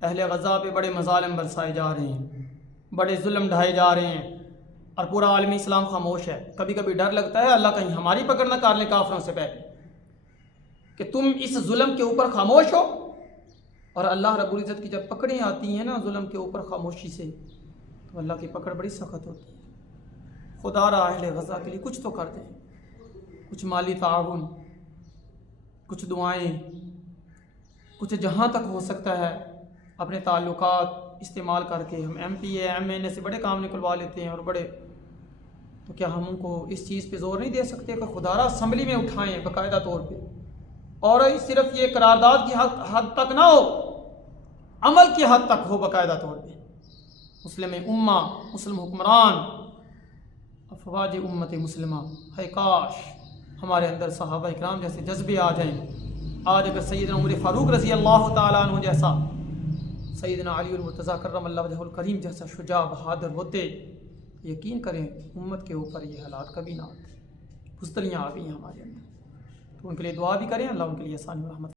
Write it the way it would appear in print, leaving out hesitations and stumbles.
अहले गज़ा पे बड़े मज़ालिम बरसाए जा रहे हैं, बड़े जुल्म ढाए जा रहे हैं और पूरा आलमी इस्लाम खामोश है। कभी कभी डर लगता है अल्लाह कहीं हमारी पकड़ न कर ले काफिरों से पहले कि तुम इस जुल्म के ऊपर खामोश हो। और अल्लाह रब्बुल इज़्ज़त की जब पकड़ें आती हैं ना जुल्म के ऊपर खामोशी से, तो अल्लाह की पकड़ बड़ी सख्त होती है। खुदा रा अहले गज़ा के लिए कुछ तो कर दें, कुछ माली ताउन, कुछ दुआएं, कुछ जहाँ तक हो सकता है अपने ताल्लुकात इस्तेमाल करके। हम MPA MNA से बड़े काम निकलवा लेते हैं और बड़े, तो क्या हम उनको इस चीज़ पे ज़ोर नहीं दे सकते कि खुदारा असम्बली में उठाएं बाकायदा तौर पे, और सिर्फ ये करारदाद की हद तक ना हो, अमल की हद तक हो बाकायदा तौर पे। मुस्लिम उम्मा, मुस्लिम हुक्मरान, अफवाज उम्मत मुस्लिमा, है काश हमारे अंदर सहाबा इकराम जैसे जज्बे आ जाएं। आज अगर सैयदना उमर फ़ारूक रज़ी अल्लाह ताला अन्हु जैसा, सैयदना अली मुर्तज़ा कर्रमल्लाहु वजहुल करीम जैसा शुजा बहादुर होते, यकीन करें उम्मत के ऊपर ये हालात कभी ना आते। बुज़दिलियाँ आ गई हैं हमारे अंदर, तो उनके लिए दुआ भी करें, अल्लाह उनके लिए आसानी और रहमत